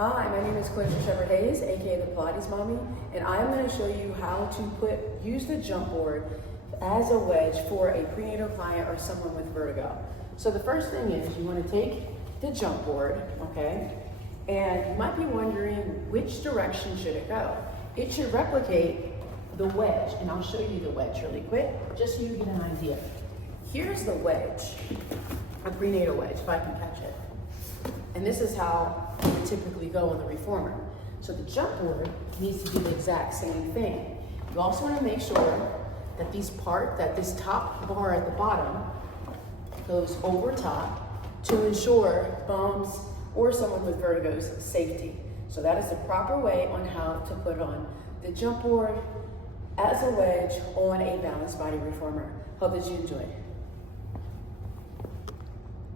Hi, my name is Quincy Trevor Hayes, aka the Pilates Mommy, and I'm going to show you how to use the jump board as a wedge for a prenatal client or someone with vertigo. So the first thing is you want to take the jump board, okay, and you might be wondering which direction should it go. It should replicate the wedge, and I'll show you the wedge really quick, just so you get an idea. Here's the wedge, a prenatal wedge, if I can catch it. And this is how it would typically go on the reformer. So the jump board needs to do the exact same thing. You also want to make sure that this top bar at the bottom goes over top to ensure bums or someone with vertigo's safety. So that is the proper way on how to put on the jump board as a wedge on a balanced body reformer. Hope that you enjoy.